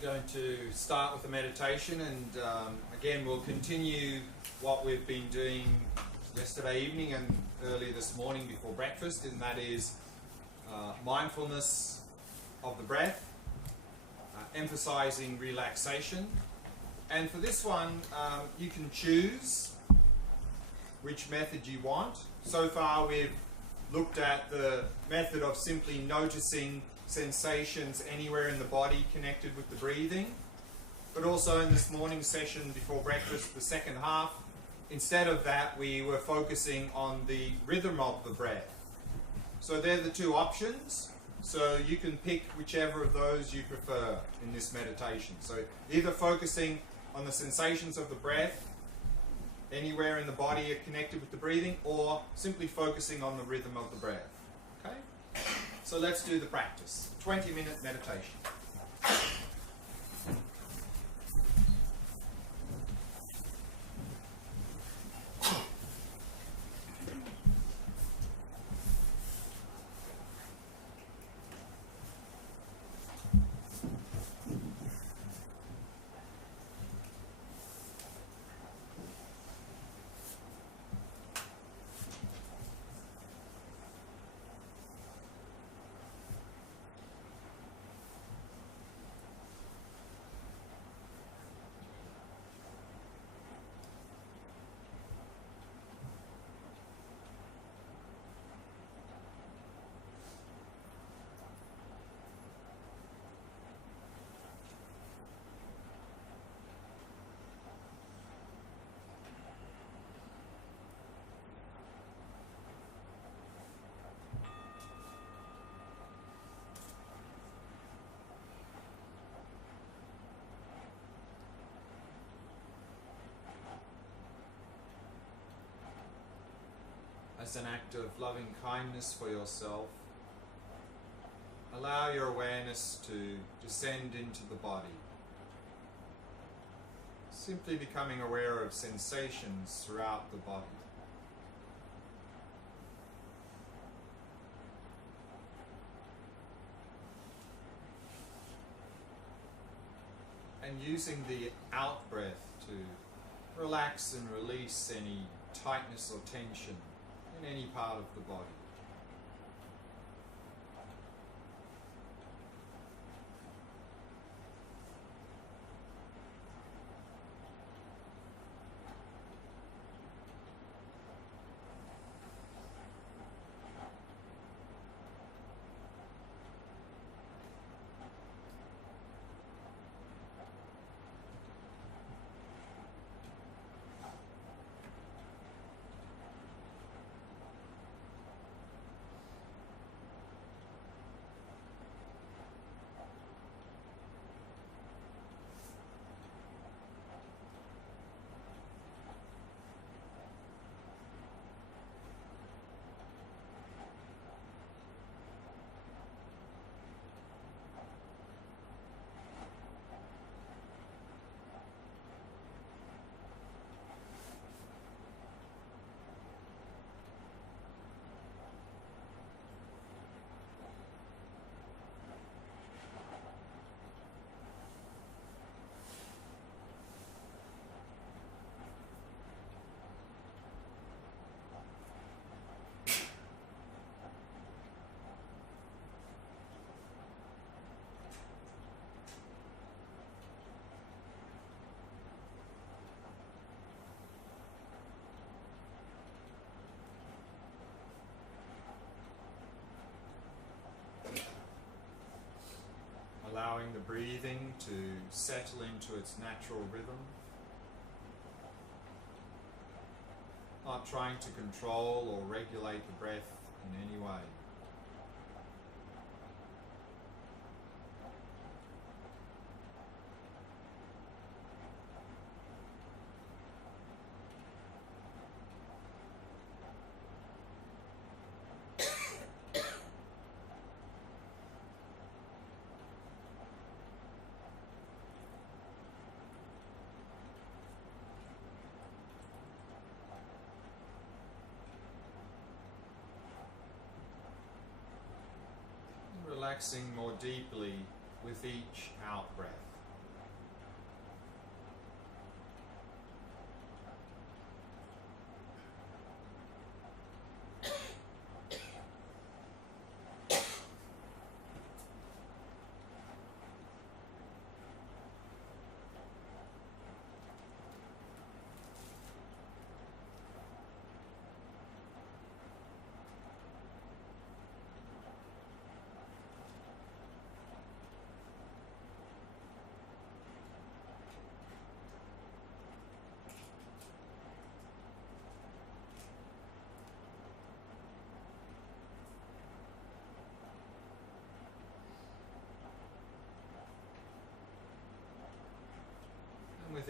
going to start with a meditation, and again we'll continue what we've been doing yesterday evening and earlier this morning before breakfast, and that is mindfulness of the breath, emphasizing relaxation. And for this one, you can choose which method you want. So far we've looked at the method of simply noticing sensations anywhere in the body connected with the breathing. But also in this morning session before breakfast, the second half, instead of that we were focusing on the rhythm of the breath. So they're the two options. So you can pick whichever of those you prefer in this meditation. So either focusing on the sensations of the breath anywhere in the body connected with the breathing, or simply focusing on the rhythm of the breath. Okay? So let's do the practice. 20-minute meditation. As an act of loving kindness for yourself, allow your awareness to descend into the body, simply becoming aware of sensations throughout the body. And using the out breath to relax and release any tightness or tension in any part of the body. Allowing the breathing to settle into its natural rhythm. Not trying to control or regulate the breath in any way. Relaxing more deeply with each out breath.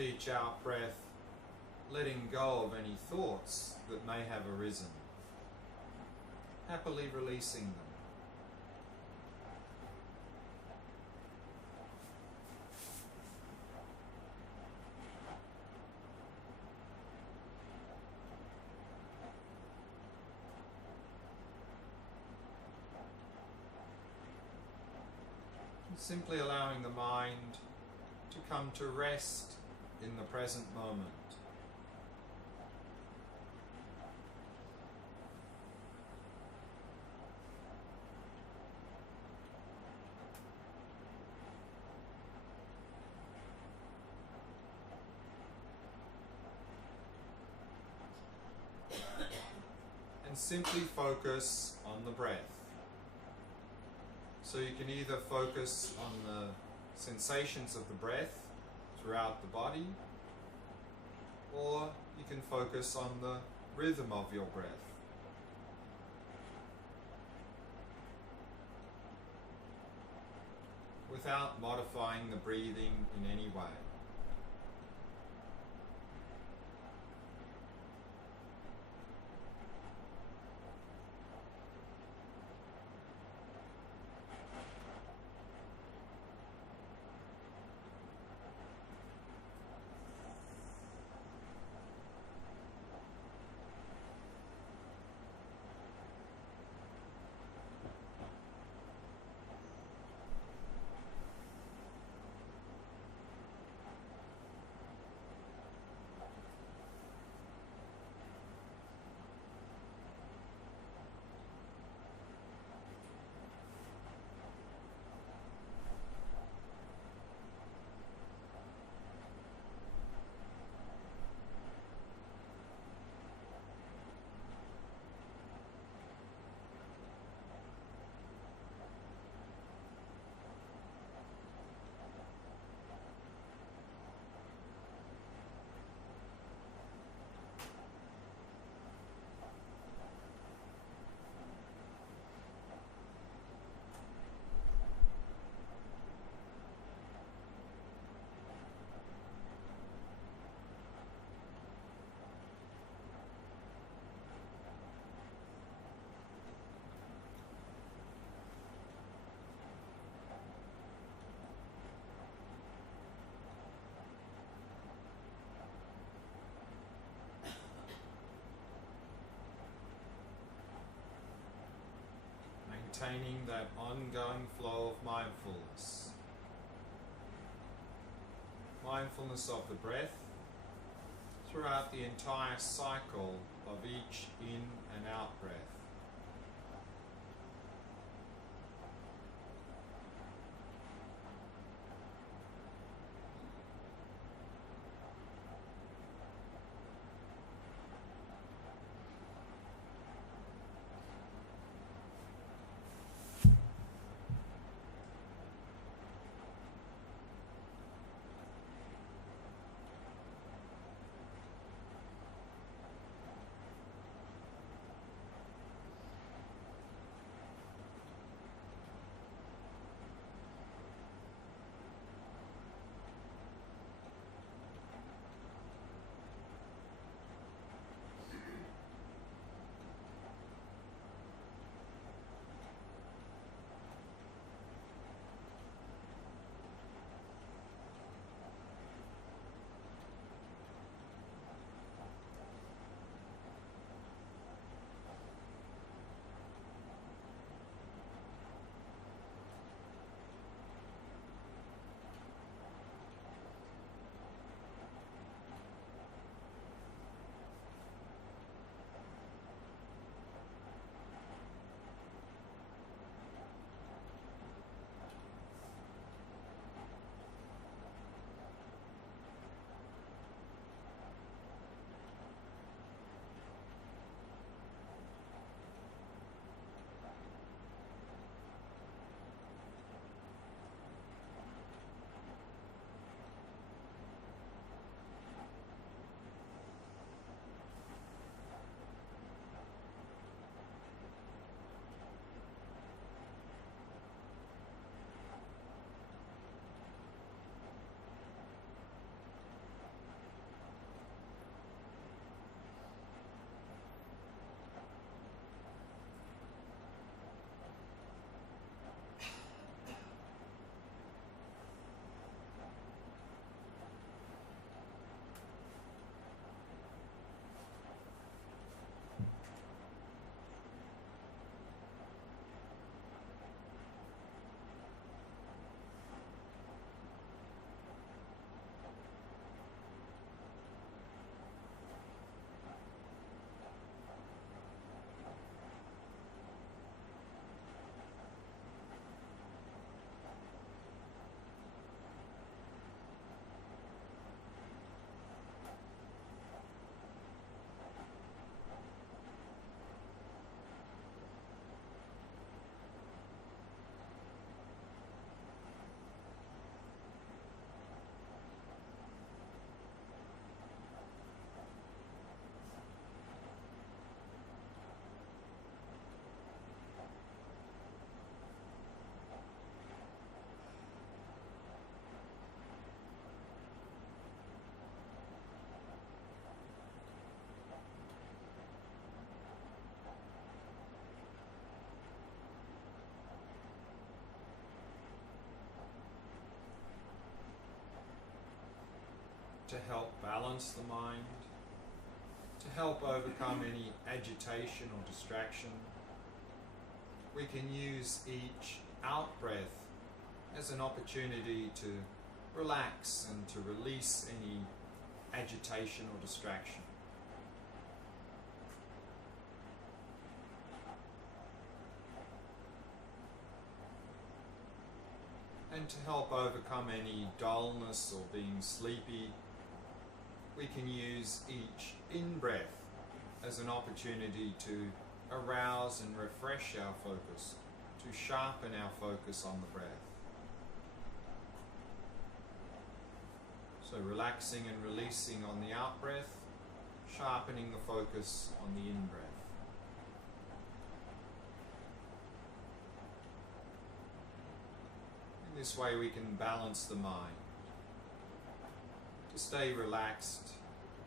each out breath, letting go of any thoughts that may have arisen, happily releasing them. Simply allowing the mind to come to rest in the present moment. And simply focus on the breath. So you can either focus on the sensations of the breath throughout the body, or you can focus on the rhythm of your breath. Without modifying the breathing in any way. Maintaining that ongoing flow of mindfulness. Mindfulness of the breath throughout the entire cycle of each in and out breath. to help balance the mind, to help overcome any agitation or distraction. We can use each out-breath as an opportunity to relax and to release any agitation or distraction. And to help overcome any dullness or being sleepy, we can use each in-breath as an opportunity to arouse and refresh our focus, to sharpen our focus on the breath. So relaxing and releasing on the out-breath, sharpening the focus on the in-breath. In this way we can balance the mind, to stay relaxed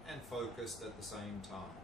and focused at the same time.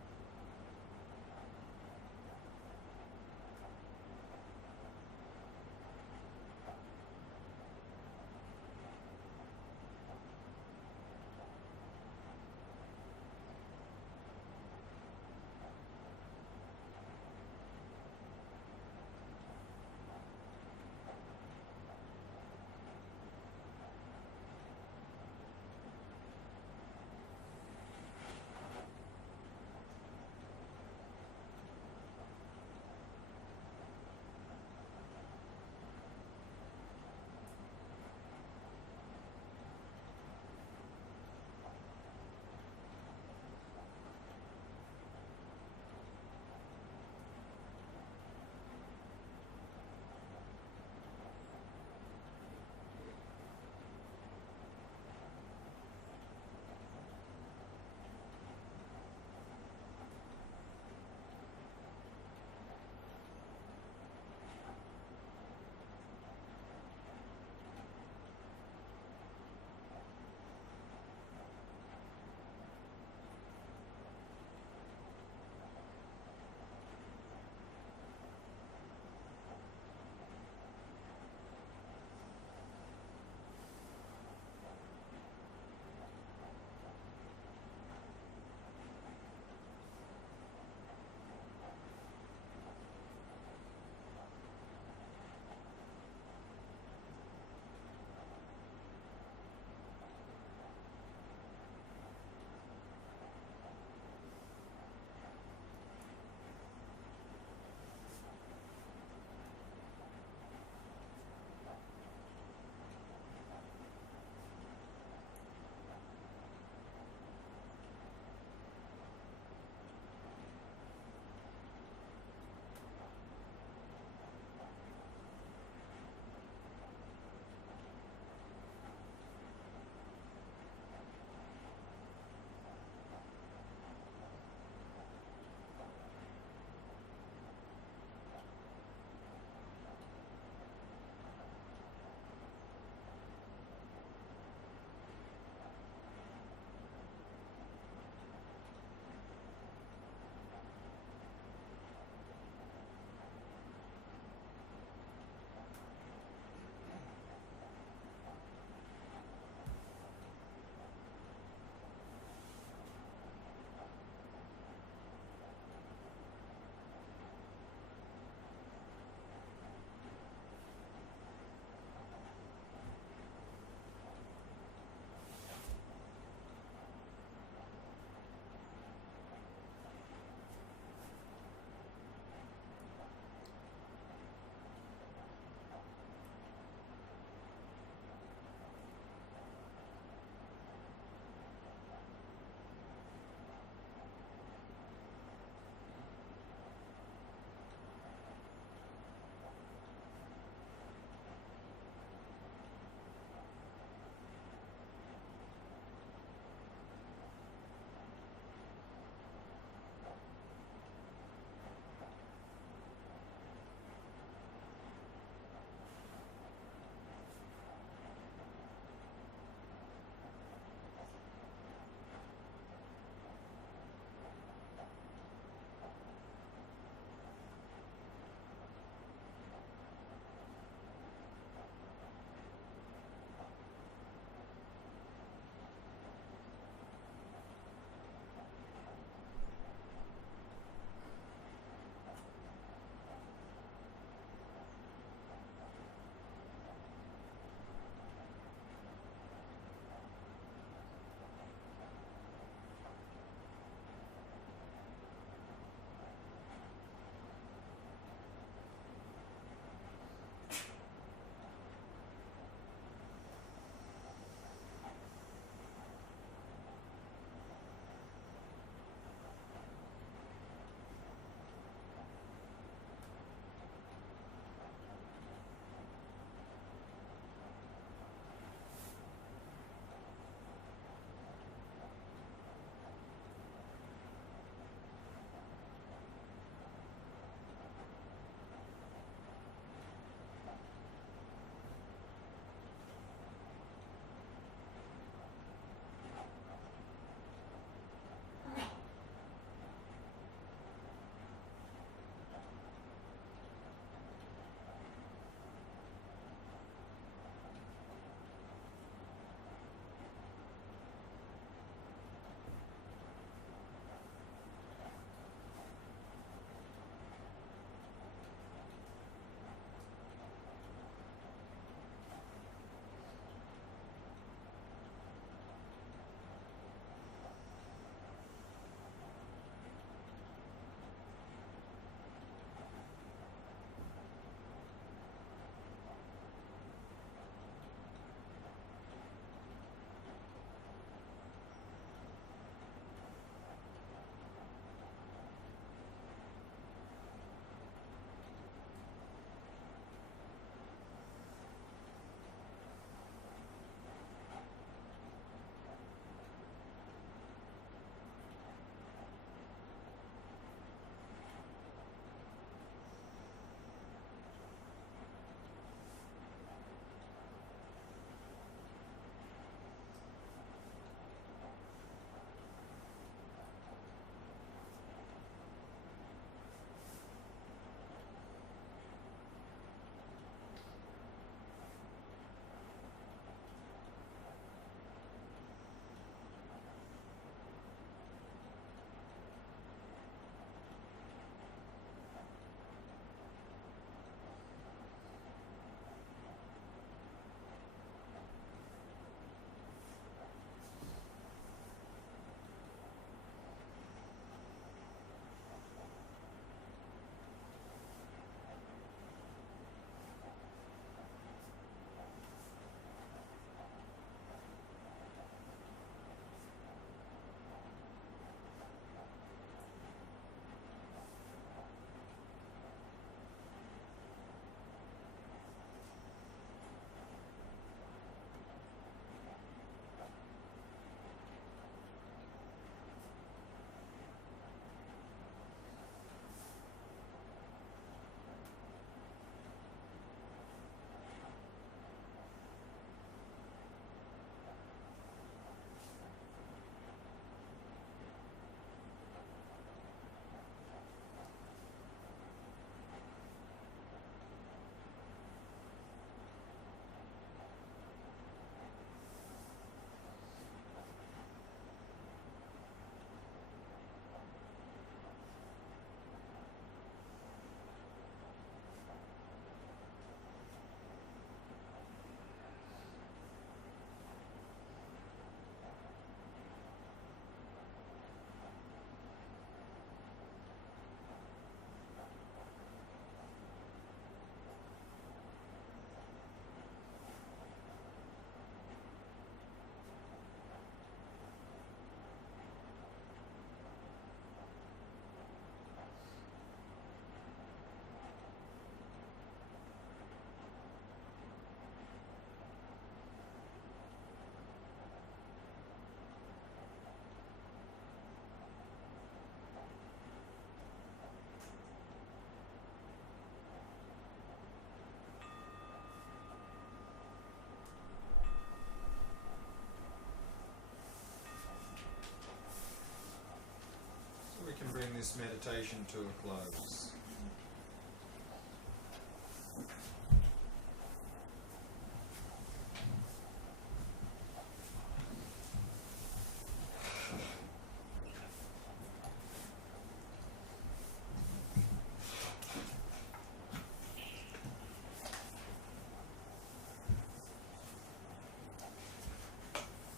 this meditation to a close.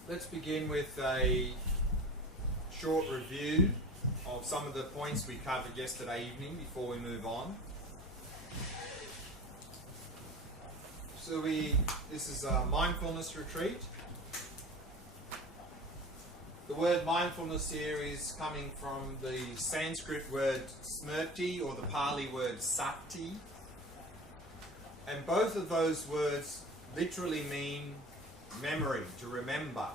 Let's begin with a short review of some of the points we covered yesterday evening before we move on. So this is a mindfulness retreat. The word mindfulness here is coming from the Sanskrit word smrti or the Pali word sati. And both of those words literally mean memory, to remember.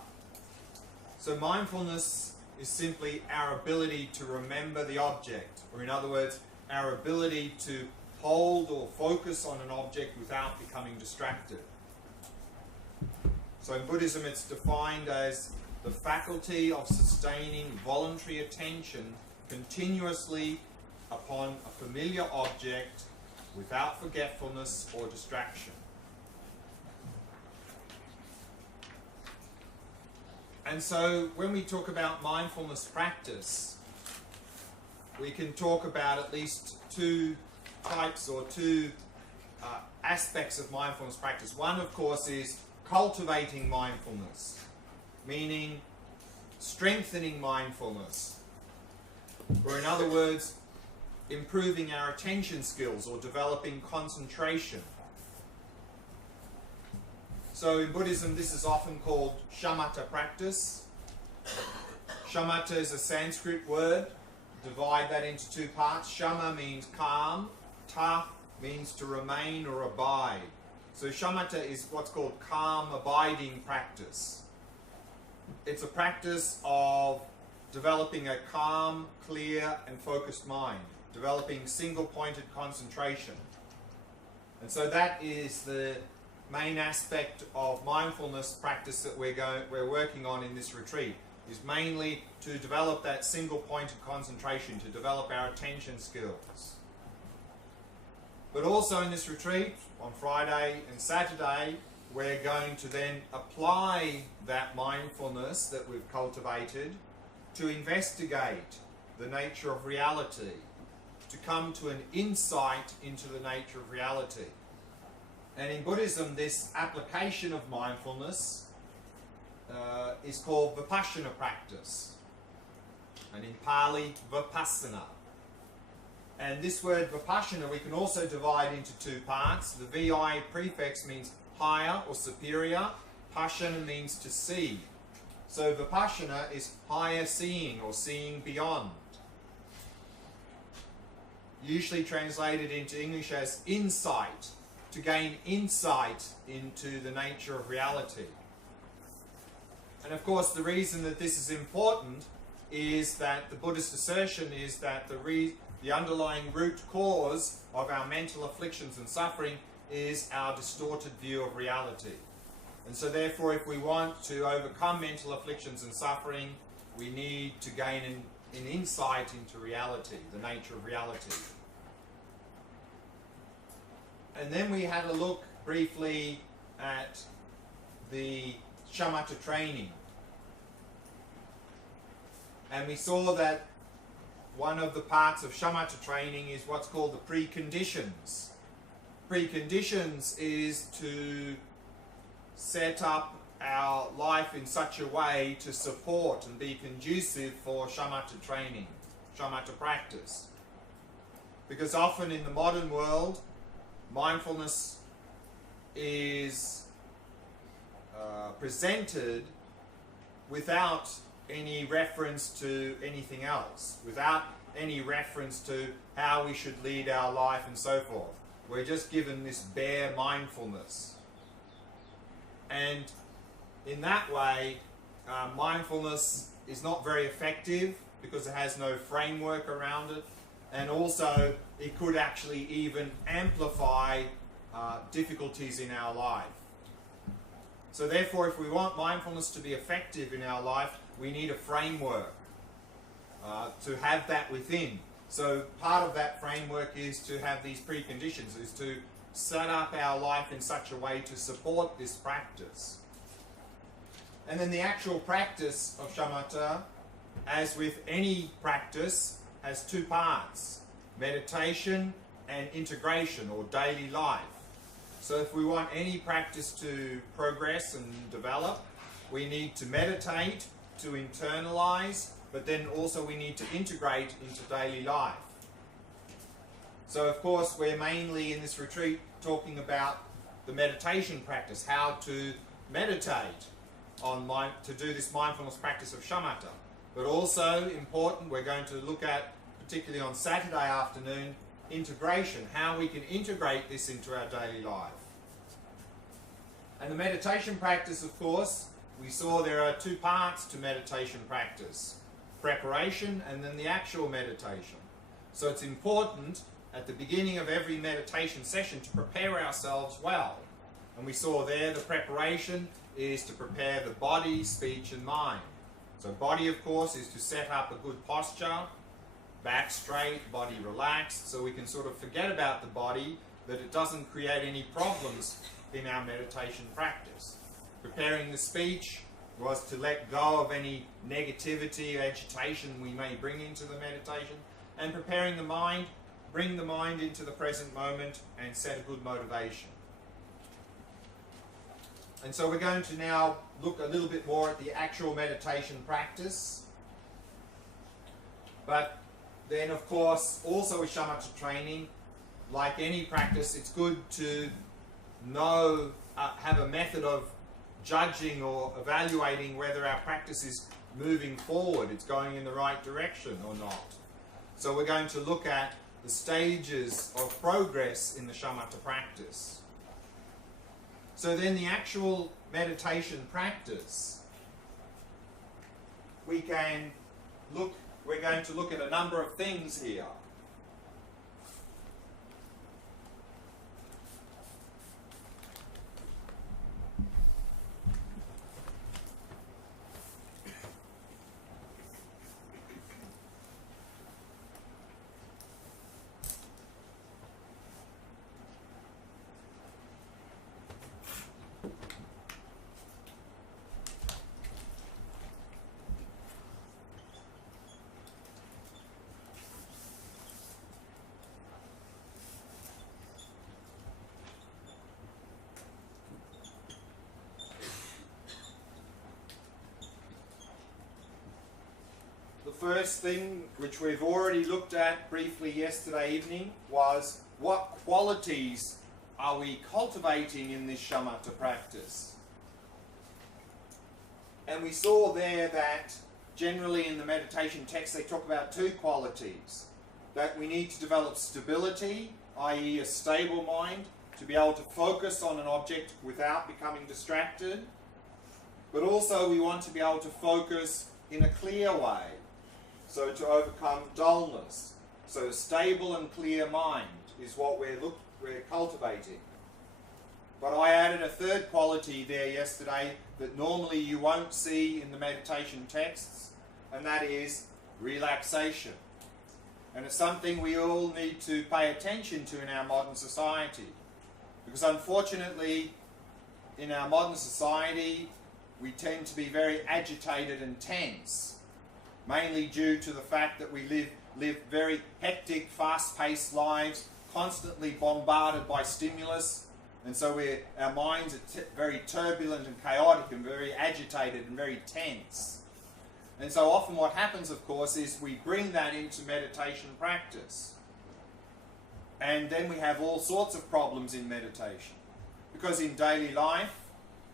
So mindfulness is simply our ability to remember the object, or in other words, our ability to hold or focus on an object without becoming distracted. So in Buddhism it's defined as the faculty of sustaining voluntary attention continuously upon a familiar object without forgetfulness or distraction. And so when we talk about mindfulness practice, we can talk about at least two types or two aspects of mindfulness practice. One, of course, is cultivating mindfulness, meaning strengthening mindfulness, or in other words, improving our attention skills or developing concentration. So in Buddhism, this is often called shamatha practice. Shamatha is a Sanskrit word. Divide that into two parts. Shama means calm. Ta means to remain or abide. So shamatha is what's called calm, abiding practice. It's a practice of developing a calm, clear, and focused mind. Developing single-pointed concentration. And so that is the main aspect of mindfulness practice that we're working on in this retreat, is mainly to develop that single-pointed concentration, to develop our attention skills. But also in this retreat, on Friday and Saturday, we're going to then apply that mindfulness that we've cultivated to investigate the nature of reality, to come to an insight into the nature of reality. And in Buddhism, this application of mindfulness is called vipassana practice. And in Pali, vipassana. And this word vipassana we can also divide into two parts. The vi prefix means higher or superior. Passana means to see. So vipassana is higher seeing or seeing beyond. Usually translated into English as insight. To gain insight into the nature of reality. And of course the reason that this is important is that the Buddhist assertion is that the underlying root cause of our mental afflictions and suffering is our distorted view of reality. And so therefore if we want to overcome mental afflictions and suffering, we need to gain an insight into reality, the nature of reality. And then we had a look briefly at the shamatha training. And we saw that one of the parts of shamatha training is what's called the preconditions. Preconditions is to set up our life in such a way to support and be conducive for shamatha training, shamatha practice. Because often in the modern world, mindfulness is presented without any reference to anything else, without any reference to how we should lead our life and so forth. We're just given this bare mindfulness. And in that way, mindfulness is not very effective because it has no framework around it. And also, it could actually even amplify difficulties in our life. So therefore, if we want mindfulness to be effective in our life, we need a framework. to have that within. So part of that framework is to have these preconditions, is to set up our life in such a way to support this practice. And then the actual practice of shamatha, as with any practice, has two parts: meditation and integration, or daily life. So if we want any practice to progress and develop, we need to meditate, to internalize, but then also we need to integrate into daily life. So of course we're mainly in this retreat talking about the meditation practice, how to meditate to do this mindfulness practice of shamatha. But also important, we're going to look at, particularly on Saturday afternoon, integration, how we can integrate this into our daily life. And the meditation practice, of course, we saw there are two parts to meditation practice: preparation and then the actual meditation. So it's important at the beginning of every meditation session to prepare ourselves well. And we saw there the preparation is to prepare the body, speech and mind. So body, of course, is to set up a good posture, back straight, body relaxed, so we can sort of forget about the body, that it doesn't create any problems in our meditation practice. Preparing the speech was to let go of any negativity, agitation we may bring into the meditation. And preparing the mind, bring the mind into the present moment and set a good motivation. And so we're going to now look a little bit more at the actual meditation practice. But then, of course, also with shamatha training, like any practice, it's good to know, have a method of judging or evaluating whether our practice is moving forward, it's going in the right direction or not. So we're going to look at the stages of progress in the shamatha practice. So then the actual meditation practice, we're going to look at a number of things here. The first thing, which we've already looked at briefly yesterday evening, was what qualities are we cultivating in this shamatha practice? And we saw there that generally in the meditation text they talk about two qualities. That we need to develop stability, i.e. a stable mind, to be able to focus on an object without becoming distracted. But also we want to be able to focus in a clear way. So to overcome dullness. So a stable and clear mind is what we're cultivating. But I added a third quality there yesterday that normally you won't see in the meditation texts, and that is relaxation. And it's something we all need to pay attention to in our modern society. Because unfortunately, in our modern society, we tend to be very agitated and tense. Mainly due to the fact that we live very hectic, fast-paced lives, constantly bombarded by stimulus, and so our minds are very turbulent and chaotic and very agitated and very tense. And so often what happens, of course, is we bring that into meditation practice. And then we have all sorts of problems in meditation. Because in daily life,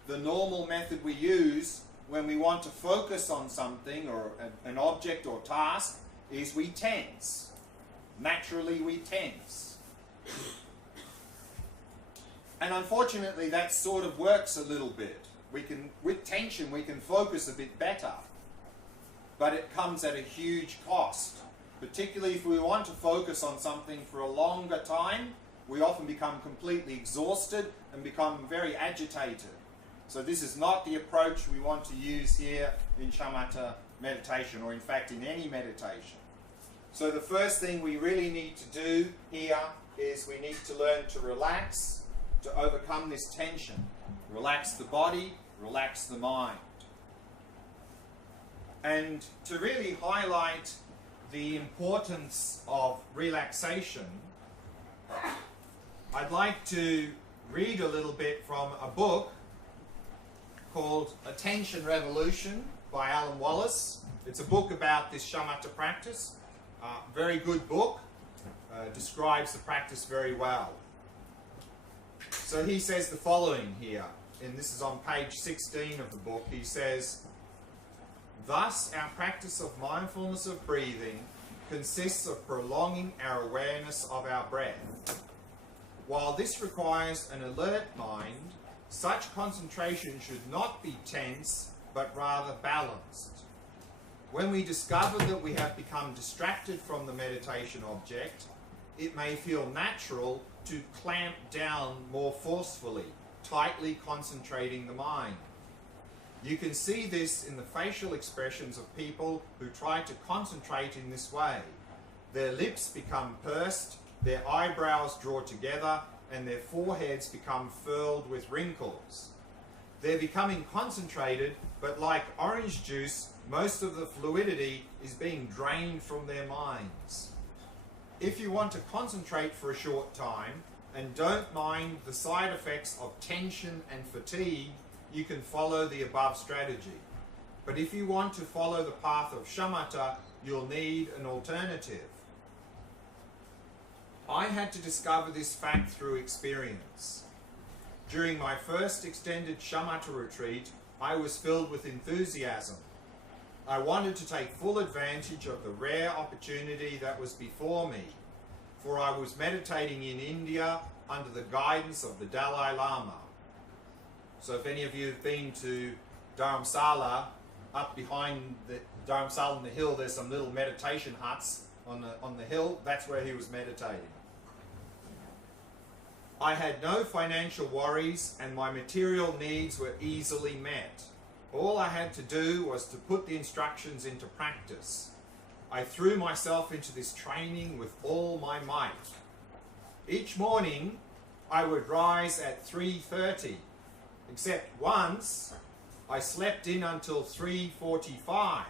the normal method we use when we want to focus on something or an object or task is we tense. Naturally we tense. And unfortunately that sort of works a little bit. With tension we can focus a bit better. But it comes at a huge cost. Particularly if we want to focus on something for a longer time, we often become completely exhausted and become very agitated. So this is not the approach we want to use here in shamatha meditation, or in fact in any meditation. So the first thing we really need to do here is we need to learn to relax, to overcome this tension. Relax the body, relax the mind. And to really highlight the importance of relaxation, I'd like to read a little bit from a book called Attention Revolution by Alan Wallace. It's a book about this shamatha practice. Very good book. Describes the practice very well. So he says the following here, and this is on page 16 of the book. He says, "Thus our practice of mindfulness of breathing consists of prolonging our awareness of our breath. While this requires an alert mind, such concentration should not be tense, but rather balanced. When we discover that we have become distracted from the meditation object, it may feel natural to clamp down more forcefully, tightly concentrating the mind. You can see this in the facial expressions of people who try to concentrate in this way. Their lips become pursed, their eyebrows draw together, and their foreheads become furled with wrinkles. They're becoming concentrated, but like orange juice, most of the fluidity is being drained from their minds. If you want to concentrate for a short time and don't mind the side effects of tension and fatigue, you can follow the above strategy. But if you want to follow the path of shamatha, you'll need an alternative. I had to discover this fact through experience. During my first extended shamatha retreat, I was filled with enthusiasm. I wanted to take full advantage of the rare opportunity that was before me, for I was meditating in India under the guidance of the Dalai Lama. So if any of you have been to Dharamsala, up behind the Dharamsala on the hill, there's some little meditation huts on the hill. That's where he was meditating. I had no financial worries and my material needs were easily met. All I had to do was to put the instructions into practice. I threw myself into this training with all my might. Each morning, I would rise at 3:30, except once I slept in until 3:45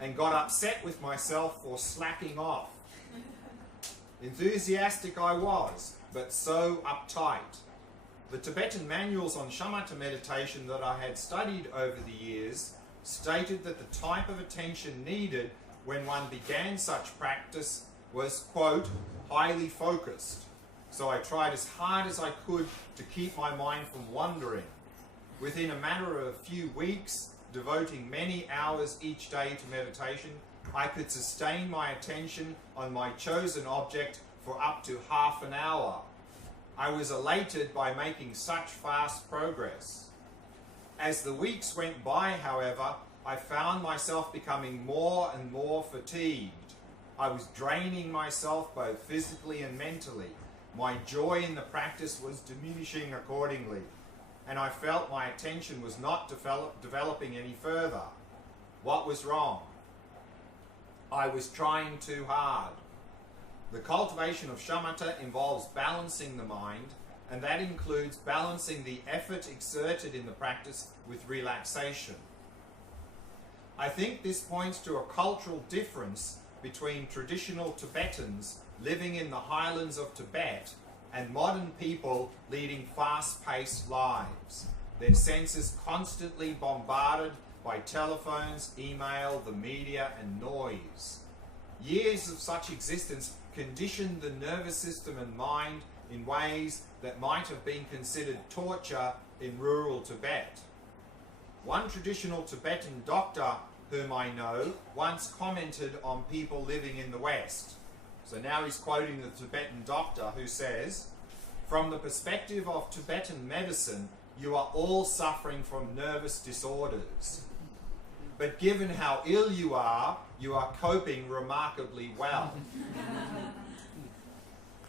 and got upset with myself for slacking off. Enthusiastic I was, but so uptight. The Tibetan manuals on shamatha meditation that I had studied over the years stated that the type of attention needed when one began such practice was, quote, highly focused. So I tried as hard as I could to keep my mind from wandering. Within a matter of a few weeks, devoting many hours each day to meditation, I could sustain my attention on my chosen object for up to half an hour. I was elated by making such fast progress. As the weeks went by, however, I found myself becoming more and more fatigued. I was draining myself both physically and mentally. My joy in the practice was diminishing accordingly, and I felt my attention was not developing any further. What was wrong? I was trying too hard. The cultivation of shamatha involves balancing the mind, and that includes balancing the effort exerted in the practice with relaxation. I think this points to a cultural difference between traditional Tibetans living in the highlands of Tibet and modern people leading fast-paced lives. Their senses constantly bombarded by telephones, email, the media, and noise. Years of such existence conditioned the nervous system and mind in ways that might have been considered torture in rural Tibet. One traditional Tibetan doctor whom I know once commented on people living in the West. So now he's quoting the Tibetan doctor who says, "From the perspective of Tibetan medicine, you are all suffering from nervous disorders. But given how ill you are coping remarkably well."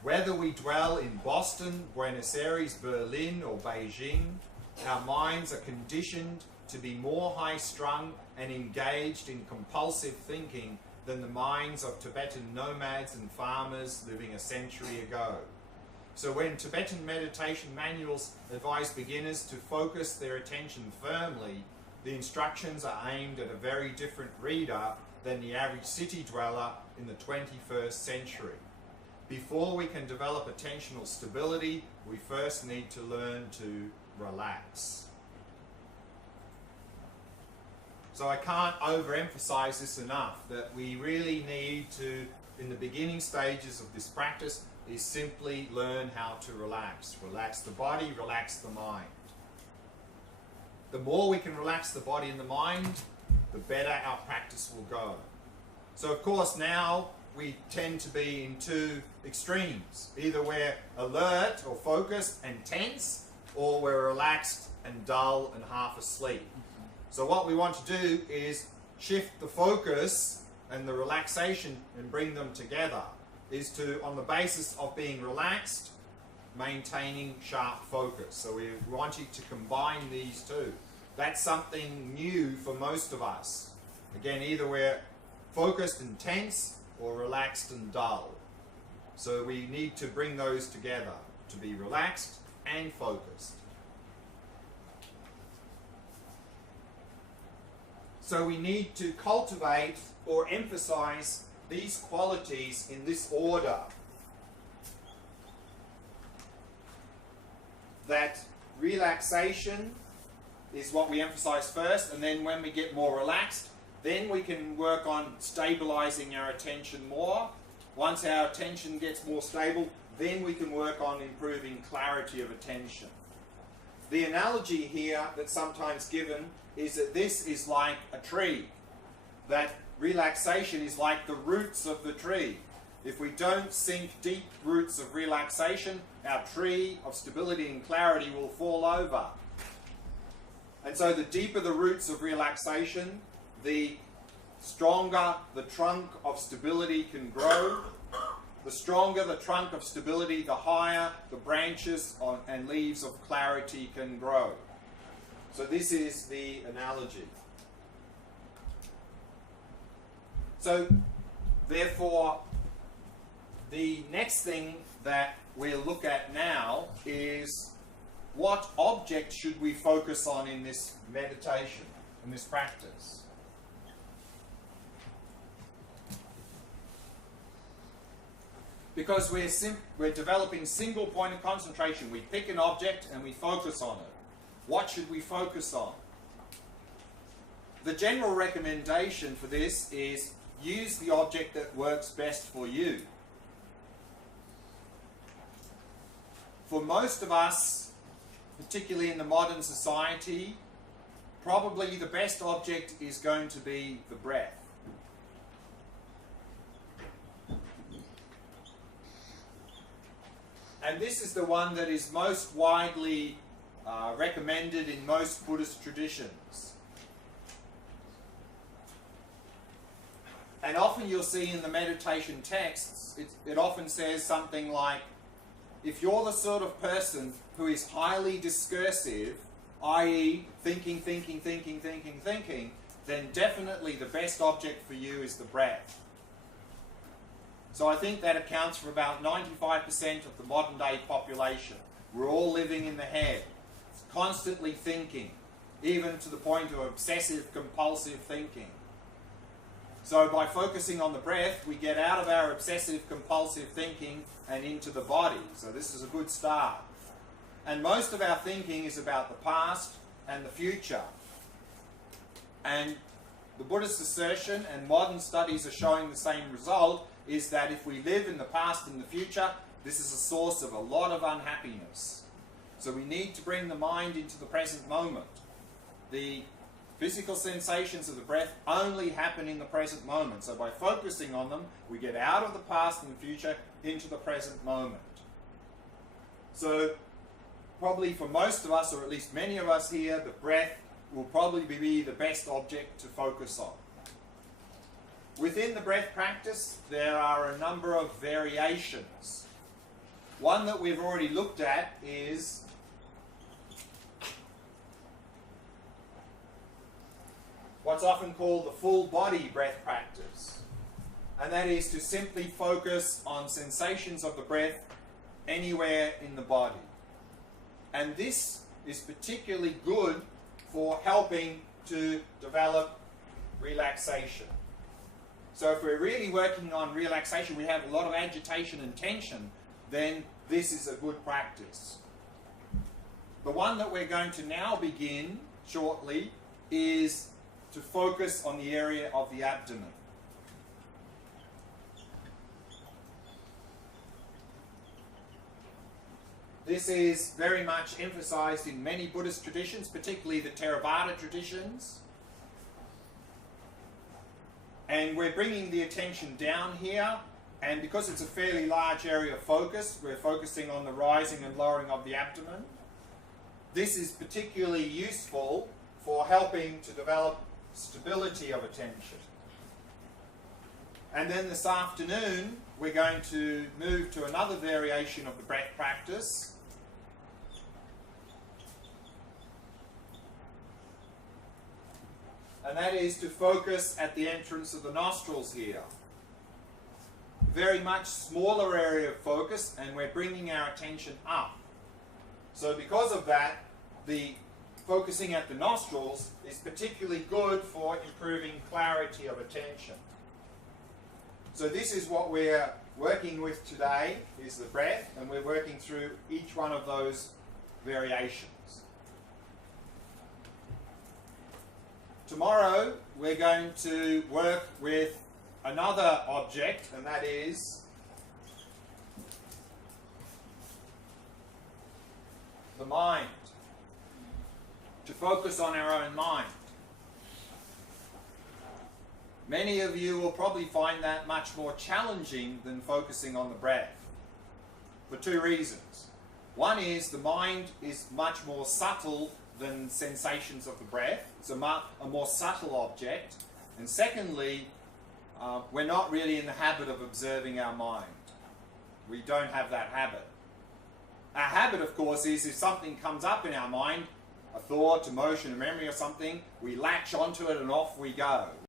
Whether we dwell in Boston, Buenos Aires, Berlin, or Beijing, our minds are conditioned to be more high-strung and engaged in compulsive thinking than the minds of Tibetan nomads and farmers living a century ago. So when Tibetan meditation manuals advise beginners to focus their attention firmly, the instructions are aimed at a very different reader than the average city dweller in the 21st century. Before we can develop attentional stability, we first need to learn to relax. So I can't overemphasize this enough, that we really need to, in the beginning stages of this practice, is simply learn how to relax. Relax the body, relax the mind. The more we can relax the body and the mind, the better our practice will go. So of course now we tend to be in two extremes. Either we're alert or focused and tense, or we're relaxed and dull and half asleep. So what we want to do is shift the focus and the relaxation and bring them together, is to, on the basis of being relaxed, maintaining sharp focus. So we're wanting to combine these two. That's something new for most of us. Again, either we're focused and tense or relaxed and dull. So we need to bring those together, to be relaxed and focused. So we need to cultivate or emphasize these qualities in this order. That relaxation is what we emphasize first, and then when we get more relaxed, then we can work on stabilizing our attention more. Once our attention gets more stable, then we can work on improving clarity of attention. The analogy here that's sometimes given is that this is like a tree. That relaxation is like the roots of the tree. If we don't sink deep roots of relaxation, our tree of stability and clarity will fall over. And so the deeper the roots of relaxation, the stronger the trunk of stability can grow. The stronger the trunk of stability, the higher the branches and leaves of clarity can grow. So this is the analogy. So therefore, the next thing that we'll look at now is what object should we focus on in this meditation, in this practice? Because we're developing single point of concentration. We pick an object and we focus on it. What should we focus on? The general recommendation for this is use the object that works best for you. For most of us, particularly in the modern society, probably the best object is going to be the breath. And this is the one that is most widely recommended in most Buddhist traditions. And often you'll see in the meditation texts, it often says something like, if you're the sort of person who is highly discursive, i.e. thinking, then definitely the best object for you is the breath. So I think that accounts for about 95% of the modern day population. We're all living in the head, constantly thinking, even to the point of obsessive compulsive thinking. So by focusing on the breath, we get out of our obsessive compulsive thinking and into the body. So this is a good start. And most of our thinking is about the past and the future. And the Buddhist assertion, and modern studies are showing the same result, is that if we live in the past and the future, this is a source of a lot of unhappiness. So we need to bring the mind into the present moment. The physical sensations of the breath only happen in the present moment. So by focusing on them, we get out of the past and the future into the present moment. So probably for most of us, or at least many of us here, the breath will probably be the best object to focus on. Within the breath practice, there are a number of variations. One that we've already looked at is what's often called the full body breath practice. And that is to simply focus on sensations of the breath anywhere in the body. And this is particularly good for helping to develop relaxation. So if we're really working on relaxation, we have a lot of agitation and tension, then this is a good practice. The one that we're going to now begin shortly is to focus on the area of the abdomen. This is very much emphasized in many Buddhist traditions, particularly the Theravada traditions. And we're bringing the attention down here, and because it's a fairly large area of focus, we're focusing on the rising and lowering of the abdomen. This is particularly useful for helping to develop stability of attention. And then this afternoon, we're going to move to another variation of the breath practice. And that is to focus at the entrance of the nostrils here. Very much smaller area of focus, and we're bringing our attention up. So because of that, the focusing at the nostrils is particularly good for improving clarity of attention. So this is what we're working with today, is the breath, and we're working through each one of those variations. Tomorrow we're going to work with another object, and that is the mind. To focus on our own mind. Many of you will probably find that much more challenging than focusing on the breath, for two reasons. One is the mind is much more subtle than sensations of the breath. It's a more subtle object. And secondly, we're not really in the habit of observing our mind. We don't have that habit. Our habit, of course, is if something comes up in our mind, a thought, emotion, a memory or something, we latch onto it and off we go.